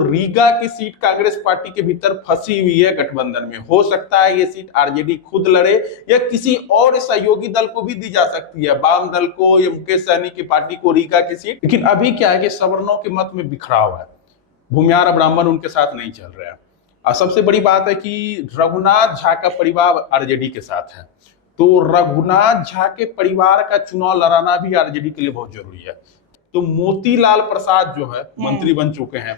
रीगा की seat Congress party के भीतर फंसी हुई है गठबंधन में। हो सकता है ये सीट आरजेडी खुद लड़े या किसी और सहयोगी दल को भी दी जा सकती है, वाम दल को या मुकेश सहनी की पार्टी को रीगा की सीट। लेकिन अभी क्या है कि सवर्णों के मत में बिखराव है, भूमिहार ब्राह्मण उनके साथ नहीं चल रहे हैं। और सबसे बड़ी बात है कि रघुनाथ झा का परिवार आरजेडी के साथ है, तो रघुनाथ झा के परिवार का चुनाव लड़ाना भी आरजेडी के लिए बहुत जरूरी है। तो मोतीलाल प्रसाद जो है मंत्री बन चुके हैं,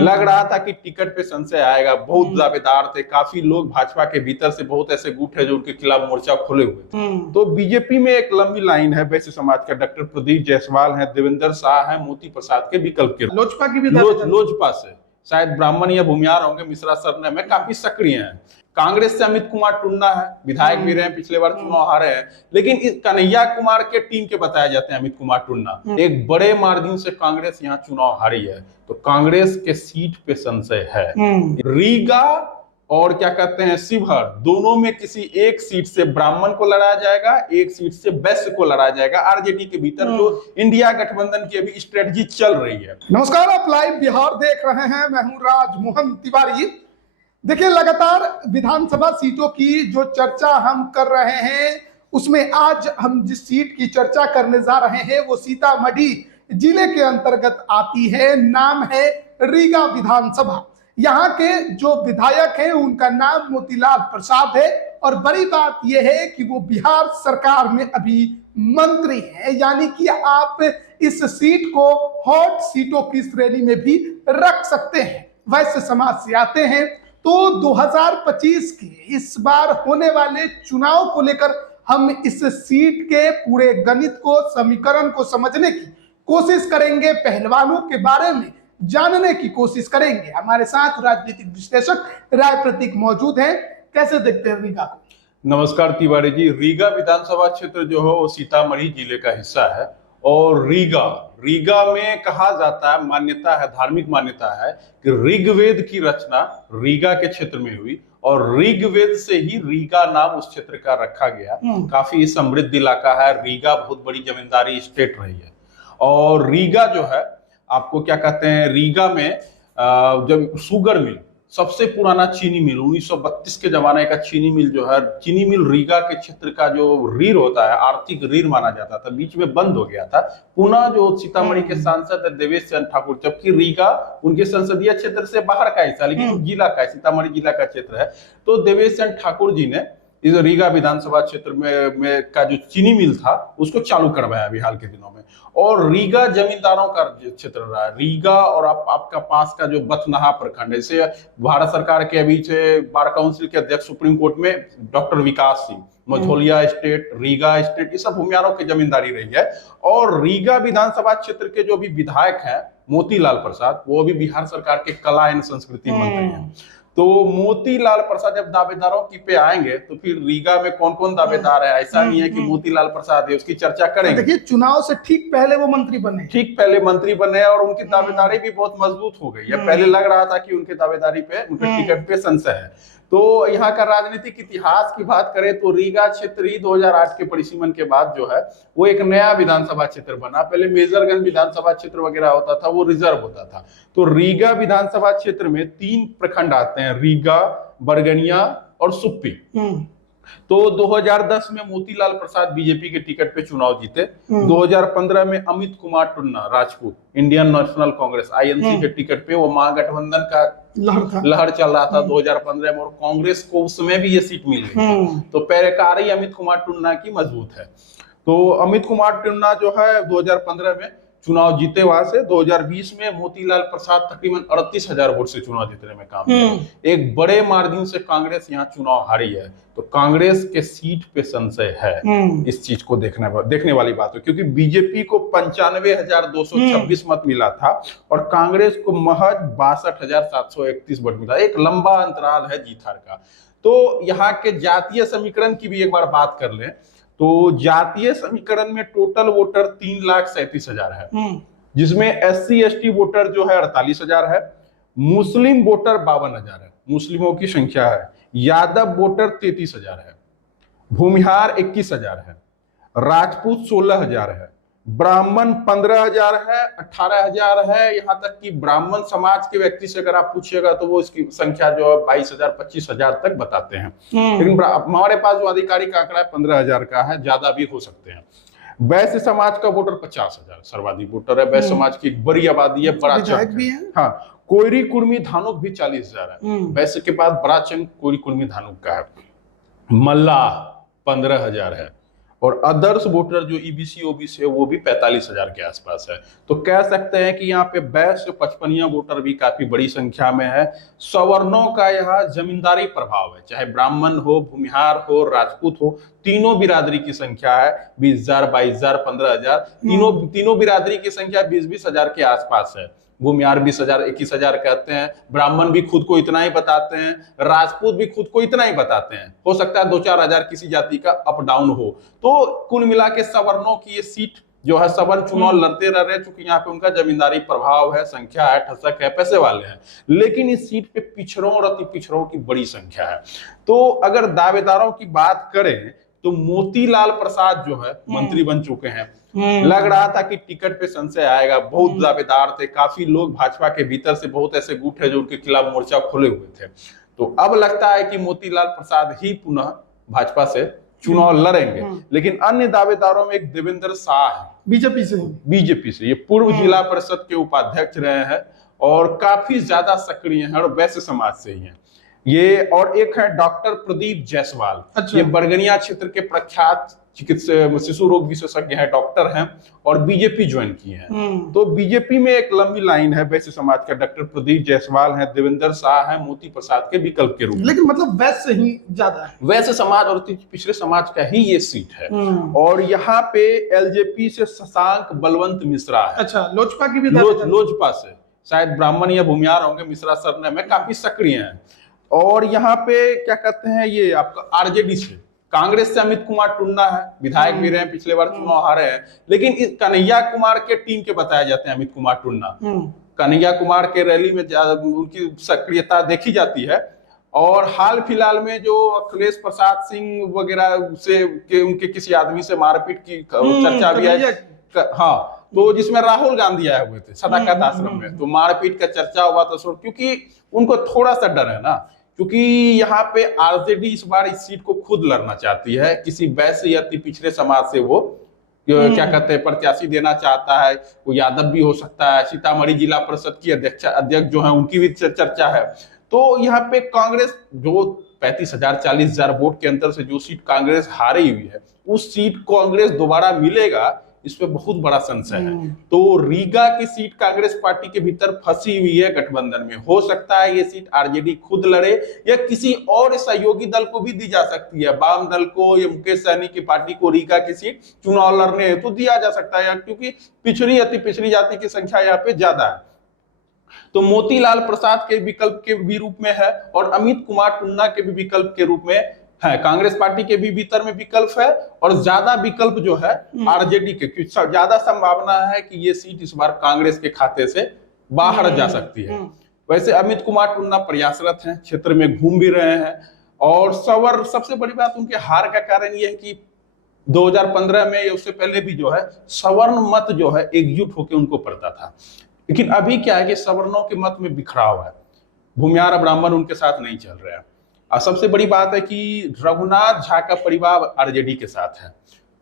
लग रहा था कि टिकट पे संशय आएगा, बहुत दावेदार थे, काफी लोग भाजपा के भीतर से बहुत ऐसे गुट है जो उनके खिलाफ मोर्चा खोले हुए थे। तो बीजेपी में एक लंबी लाइन है वैश्य समाज का, डॉक्टर प्रदीप जायसवाल है, देवेंद्र शाह है, मोती प्रसाद के विकल्प के, लोजपा की भी लोजपा से शायद ब्राह्मण या भूमिहार होंगे, मिश्रा सरने में काफी सक्रिय हैं। कांग्रेस से अमित कुमार टुन्ना है, विधायक भी रहे, पिछले बार चुनाव हारे हैं, लेकिन इस कन्हैया कुमार के टीम के बताए जाते हैं अमित कुमार टुन्ना। एक बड़े मार्जिन से कांग्रेस यहाँ चुनाव हारी है, तो कांग्रेस के सीट पे संशय है। रीगा और क्या कहते हैं शिवहर, दोनों में किसी एक सीट से ब्राह्मण को लड़ा जाएगा, एक सीट से वैश्य को लड़ा जाएगा आरजेडी के भीतर, जो इंडिया गठबंधन की अभी स्ट्रेटजी चल रही है। नमस्कार, आप लाइव बिहार देख रहे हैं, मैं हूं राजमोहन तिवारी। देखिए, लगातार विधानसभा सीटों की जो चर्चा हम कर रहे हैं, उसमें आज हम जिस सीट की चर्चा करने जा रहे हैं वो सीतामढ़ी जिले के अंतर्गत आती है। नाम है रीगा विधानसभा। यहाँ के जो विधायक हैं उनका नाम मोतीलाल प्रसाद है, और बड़ी बात यह है कि वो बिहार सरकार में अभी मंत्री है, यानी कि आप इस सीट को हॉट सीटों की श्रेणी में भी रख सकते हैं। वैश्य समाज से आते हैं, तो 2025 के इस बार होने वाले चुनाव को लेकर हम इस सीट के पूरे गणित को, समीकरण को समझने की कोशिश करेंगे, पहलवानों के बारे में जानने की कोशिश करेंगे। हमारे साथ राजनीतिक विश्लेषक राय प्रतीक मौजूद हैं। कैसे देखते हैं रीगा को? नमस्कार तिवारी जी। रीगा विधानसभा क्षेत्र जो है वो सीतामढ़ी जिले का हिस्सा है, और रीगा में कहा जाता है, मान्यता है, धार्मिक मान्यता है कि ऋग्वेद की रचना रीगा के क्षेत्र में हुई, और ऋग्वेद से ही रीगा नाम उस क्षेत्र का रखा गया। काफी समृद्ध इलाका है रीगा, बहुत बड़ी जमींदारी स्टेट रही है। और रीगा जो है, आपको क्या कहते हैं, रीगा में जब शुगर मिल, सबसे पुराना चीनी मिल 1932 के जमाने का चीनी मिल जो है, चीनी मिल रीगा के क्षेत्र का जो रीढ़ होता है, आर्थिक रीढ़ माना जाता था, बीच में बंद हो गया था। पुनः जो सीतामढ़ी के सांसद है देवेश चंद्र ठाकुर, जबकि रीगा उनके संसदीय क्षेत्र से बाहर का हिस्सा, लेकिन जिला का, सीतामढ़ी जिला का क्षेत्र है, तो देवेश चंद्र ठाकुर जी ने इस रीगा विधानसभा क्षेत्र में का जो चीनी मिल था उसको चालू करवाया अभी हाल के दिनों में। और रीगा जमींदारों का क्षेत्र रहा है। रीगा और आपका पास का जो बथनाहा प्रखंड, जैसे भारत सरकार के अभी से बार काउंसिल के अध्यक्ष सुप्रीम कोर्ट में डॉक्टर विकास सिंह, मझोलिया स्टेट, रीगा स्टेट, ये सब भूमिहारों की जमींदारी रही है। और रीगा विधानसभा क्षेत्र के जो भी विधायक हैं मोतीलाल प्रसाद, वो अभी बिहार सरकार के कला एवं संस्कृति मंत्री हैं। तो मोतीलाल प्रसाद जब दावेदारों की पे आएंगे तो फिर रीगा में कौन कौन दावेदार है, ऐसा नहीं है कि मोतीलाल प्रसाद है, उसकी चर्चा करेंगे। देखिए, चुनाव से ठीक पहले वो मंत्री बने, और उनकी दावेदारी भी बहुत मजबूत हो गई है। पहले लग रहा था कि उनके दावेदारी पे, उनके टिकट पे संशय है। तो यहाँ का राजनीतिक इतिहास की बात करें तो रीगा क्षेत्र ही 2008 के परिसीमन के बाद जो है वो एक नया विधानसभा क्षेत्र बना। पहले मेजरगंज विधानसभा क्षेत्र वगैरह होता था, वो रिजर्व होता था। तो रीगा विधानसभा क्षेत्र में 3 प्रखंड आते हैं, रीगा, बरगनिया और सुप्पी। तो 2010 में मोतीलाल प्रसाद बीजेपी के टिकट पे चुनाव जीते। 2015 में Amit Kumar Tunna Rajput, Indian national Congress INC के टिकट पे, वो महागठबंधन का लहर चल रहा था 2015 में, और कांग्रेस को उस समय भी ये सीट मिल गई। तो पैरकारी अमित कुमार टुन्ना की मजबूत है। तो अमित कुमार टुन्ना जो है 2015 में चुनाव जीते वहां से। 2020 में मोतीलाल प्रसाद तकरीबन 38,000 वोट से चुनाव जीतने में कामयाब। एक बड़े मार्जिन से कांग्रेस यहाँ चुनाव हारी है, तो कांग्रेस के सीट पे संशय है। इस चीज को देखने वाली बात है, क्योंकि बीजेपी को 95,226 मत मिला था और कांग्रेस को महज 62,731 वोट मिला। एक लंबा अंतराल है जीत हार का। तो यहाँ के जातीय समीकरण की भी एक बार बात कर लें तो जातीय समीकरण में टोटल वोटर 3,37,000 है, जिसमें SC ST वोटर जो है 48,000 है, मुस्लिम वोटर 52,000 है, मुस्लिमों की संख्या है, यादव वोटर 33,000 है, भूमिहार 21,000 है, राजपूत 16,000 है, ब्राह्मण 15,000 है, 18,000 है। यहाँ तक कि ब्राह्मण समाज के व्यक्ति से अगर आप पूछिएगा तो वो इसकी संख्या जो है 22,000 25,000 तक बताते हैं। लेकिन हमारे पास जो आधिकारिक आंकड़ा है 15,000 का है, ज्यादा भी हो सकते हैं। वैश्य समाज का वोटर 50,000 सर्वाधिक वोटर है। वैश्य समाज की एक बड़ी आबादी है, बड़ा चंक भी है। है। हाँ, कोयरी कुर्मी धानुक भी 40,000 है। वैश्य के बाद बड़ा चंक कोयरी कुर्मी धानुक का है। मल्लाह 15,000 है और अदर्स वोटर जो ईबीसी ओबीसी है वो भी 45,000 के आसपास है। तो कह सकते हैं कि यहाँ पे वैश्य 55 वोटर भी काफी बड़ी संख्या में है। सवर्णों का यहाँ जमींदारी प्रभाव है, चाहे ब्राह्मण हो, भूमिहार हो, राजपूत हो, तीनों बिरादरी की संख्या है 20,000 22,000 15,000। तीनों बिरादरी की संख्या 20,000 के आसपास है। भूमिहार 20,000 21,000 कहते हैं, ब्राह्मण भी खुद को इतना ही बताते हैं, राजपूत भी खुद को इतना ही बताते हैं। हो सकता है 2-4 हजार किसी जाति का अप डाउन हो। तो कुल मिला के सवर्णों की ये सीट जो है, सवर्ण चुनाव लड़ते रह रहे हैं, चूंकि यहाँ पे उनका जमींदारी प्रभाव है, संख्या है, ठसक है, पैसे वाले हैं। लेकिन इस सीट पे पिछड़ों और अति पिछड़ों की बड़ी संख्या है। तो अगर दावेदारों की बात करें तो मोतीलाल प्रसाद जो है मंत्री बन चुके हैं। लग रहा था कि टिकट पे संशय आएगा, बहुत दावेदार थे, काफी लोग भाजपा के भीतर से बहुत ऐसे गुट है जो उनके खिलाफ मोर्चा खोले हुए थे। तो अब लगता है कि मोतीलाल प्रसाद ही पुनः भाजपा से चुनाव लड़ेंगे। लेकिन अन्य दावेदारों में एक देवेंद्र शाह है, बीजेपी से ये पूर्व जिला परिषद के उपाध्यक्ष रहे हैं और काफी ज्यादा सक्रिय हैं और वैश्य समाज से ही हैं ये। और एक है डॉक्टर प्रदीप जायसवाल। ये बरगनिया क्षेत्र के प्रख्यात चिकित्सक, शिशु रोग विशेषज्ञ हैं, डॉक्टर हैं और बीजेपी ज्वाइन किए हैं। तो बीजेपी में एक लंबी लाइन है वैश्य समाज का। डॉक्टर प्रदीप जायसवाल हैं, देवेंद्र शाह हैं, मोती प्रसाद के विकल्प के रूप में। लेकिन मतलब वैश्य ही ज्यादा है, वैश्य समाज और पिछड़े समाज का ही ये सीट है। और यहाँ पे एलजेपी से शशांक बलवंत मिश्रा है। अच्छा, लोजपा की भी लोजपा से शायद ब्राह्मण या भूमिहार होंगे, मिश्रा सरने में काफी सक्रिय हैं। और यहाँ पे क्या कहते हैं, ये आपका आरजेडी से, कांग्रेस से अमित कुमार टुन्ना है, विधायक भी रहे, पिछले बार चुनाव हारे हैं। लेकिन इस कन्हैया कुमार के टीम के बताए जाते हैं अमित कुमार टुन्ना। कन्हैया कुमार के रैली में उनकी सक्रियता देखी जाती है। और हाल फिलहाल में जो अखिलेश प्रसाद सिंह वगैरह से उनके किसी आदमी से मारपीट की चर्चा भी है, हाँ, तो जिसमें राहुल गांधी आए हुए थे सदाकत आश्रम में, तो मारपीट का चर्चा हुआ था। क्योंकि उनको थोड़ा सा डर है ना, क्योंकि यहाँ पे आरजेडी इस बार इस सीट को खुद लड़ना चाहती है, किसी वैश्य या अति पिछड़े समाज से वो क्या कहते हैं प्रत्याशी देना चाहता है। वो यादव भी हो सकता है, सीतामढ़ी जिला परिषद की अध्यक्ष जो है उनकी भी चर्चा है। तो यहाँ पे कांग्रेस जो 35,000 40,000 वोट के अंतर से जो सीट कांग्रेस हारी हुई है, उस सीट कांग्रेस दोबारा मिलेगा, इस पे बहुत बड़ा संशय है। तो रीगा की सीट कांग्रेस पार्टी के भीतर फंसी हुई है गठबंधन में। हो सकता है ये सीट आरजेडी खुद लड़े या किसी और सहयोगी दल को भी दी जा सकती है, वाम दल को या मुकेश सहनी की पार्टी को रीगा की सीट चुनाव लड़ने हेतु तो दिया जा सकता है, क्योंकि पिछड़ी अति पिछड़ी जाति की संख्या यहाँ पे ज्यादा है। तो मोतीलाल प्रसाद के विकल्प के भी रूप में है और अमित कुमार टुन्ना के भी विकल्प के रूप में है। कांग्रेस पार्टी के भी भीतर में विकल्प है और ज्यादा विकल्प जो है आरजेडी के, क्योंकि ज्यादा संभावना है कि ये सीट इस बार कांग्रेस के खाते से बाहर जा सकती है। वैसे अमित कुमार टुन्ना प्रयासरत हैं, क्षेत्र में घूम भी रहे हैं। और सबसे बड़ी बात उनके हार का कारण यह है कि 2015 में या उससे पहले भी जो है सवर्ण मत जो है एकजुट होकर उनको पड़ता था। लेकिन अभी क्या है कि सवर्णों के मत में बिखराव है, भूमिहार ब्राह्मण उनके साथ नहीं चल रहे हैं। और सबसे बड़ी बात है कि रघुनाथ झा का परिवार आरजेडी के साथ है,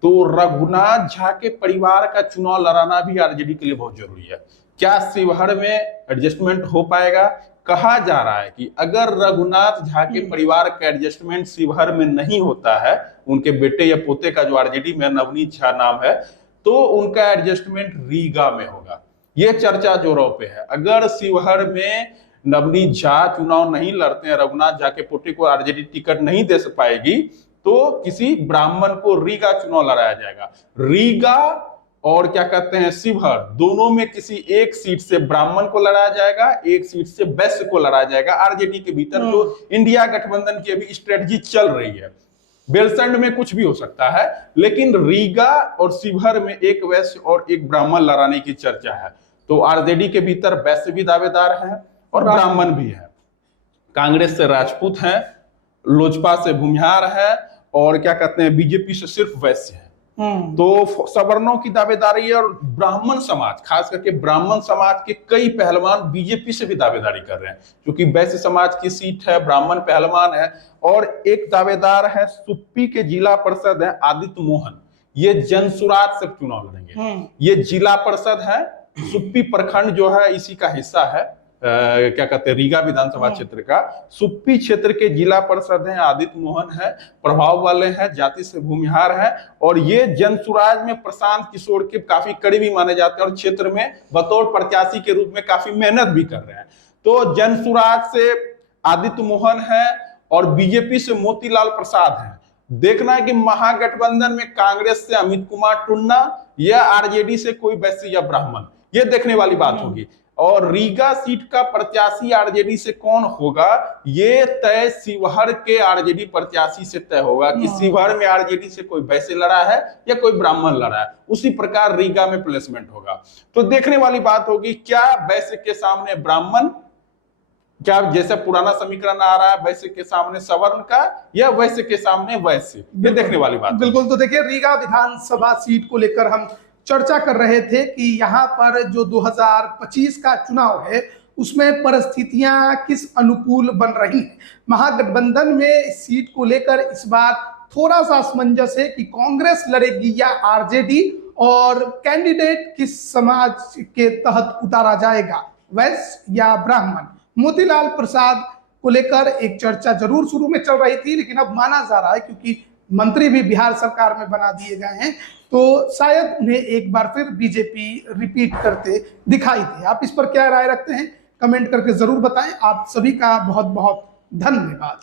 तो रघुनाथ झा के परिवार का चुनाव लड़ाना भी आरजेडी के लिए बहुत जरूरी है। क्या शिवहर में एडजस्टमेंट हो पाएगा? कहा जा रहा है कि अगर रघुनाथ झा के परिवार का एडजस्टमेंट शिवहर में नहीं होता है, उनके बेटे या पोते का जो आरजेडी में नवनीत झा नाम है, तो उनका एडजस्टमेंट रीगा में होगा। ये चर्चा जोरों पे है। अगर शिवहर में नवनीत झा चुनाव नहीं लड़ते हैं, रघुनाथ झा के पोते को आरजेडी टिकट नहीं दे पाएगी, तो किसी ब्राह्मण को रीगा चुनाव लड़ाया जाएगा। रीगा और क्या कहते हैं शिवहर, दोनों में किसी एक सीट से ब्राह्मण को लड़ाया जाएगा, एक सीट से वैश्य को लड़ाया जाएगा। आरजेडी के भीतर जो इंडिया गठबंधन की अभी स्ट्रेटजी चल रही है, बेलसंड में कुछ भी हो सकता है, लेकिन रीगा और शिवहर में एक वैश्य और एक ब्राह्मण लड़ाने की चर्चा है। तो आरजेडी के भीतर वैश्य भी दावेदार हैं और ब्राह्मण भी है। कांग्रेस से राजपूत हैं, लोजपा से भूमिहार है और क्या कहते हैं बीजेपी से सिर्फ वैश्य है। तो सवर्णों की दावेदारी है, और ब्राह्मण समाज, खास करके ब्राह्मण समाज के कई पहलवान बीजेपी से भी दावेदारी कर रहे हैं, क्योंकि वैश्य समाज की सीट है, ब्राह्मण पहलवान है। और एक दावेदार है सुप्पी के जिला पार्षद है आदित्य मोहन, ये जनसुराज से चुनाव लड़ेंगे। ये जिला पार्षद है, सुप्पी प्रखंड जो है इसी का हिस्सा है, क्या कहते हैं, रीगा विधानसभा क्षेत्र का। सुप्पी क्षेत्र के जिला पार्षद हैं आदित्य मोहन है, प्रभाव वाले हैं, जाति से भूमिहार है, और ये जनसुराज में प्रशांत किशोर के काफी करीबी माने जाते हैं, और क्षेत्र में बतौर प्रत्याशी के रूप में काफी मेहनत भी कर रहे हैं। तो जनसुराज से आदित्य मोहन है और बीजेपी से मोतीलाल प्रसाद है। देखना है कि महागठबंधन में कांग्रेस से अमित कुमार टुन्ना या आरजेडी से कोई वैश्य या ब्राह्मण, ये देखने वाली बात होगी। और रीगा सीट का प्रत्याशी आरजेडी से कौन होगा, ये तय शिवहर के आरजेडी प्रत्याशी से तय होगा कि शिवहर में आरजेडी से कोई वैश्य लड़ा है या कोई ब्राह्मण लड़ा है। उसी प्रकार रीगा में प्लेसमेंट होगा। तो देखने वाली बात होगी, क्या वैश्य के सामने ब्राह्मण, क्या जैसे पुराना समीकरण आ रहा है वैश्य के सामने सवर्ण का, या वैश्य के सामने वैश्य, ये देखने वाली बात। बिल्कुल। तो देखिए, रीगा विधानसभा सीट को लेकर हम चर्चा कर रहे थे कि यहाँ पर जो 2025 का चुनाव है उसमें परिस्थितियां किस अनुकूल बन रही हैं। महागठबंधन में इस सीट को लेकर इस बार थोड़ा सा असमंजस है कि कांग्रेस लड़ेगी या आरजेडी, और कैंडिडेट किस समाज के तहत उतारा जाएगा, वैश्य या ब्राह्मण। मोतीलाल प्रसाद को लेकर एक चर्चा जरूर शुरू में चल रही थी, लेकिन अब माना जा रहा है क्योंकि मंत्री भी बिहार सरकार में बना दिए गए हैं, तो शायद उन्हें एक बार फिर बीजेपी रिपीट करते दिखाई दे। आप इस पर क्या राय रखते हैं, कमेंट करके जरूर बताएं। आप सभी का बहुत बहुत धन्यवाद।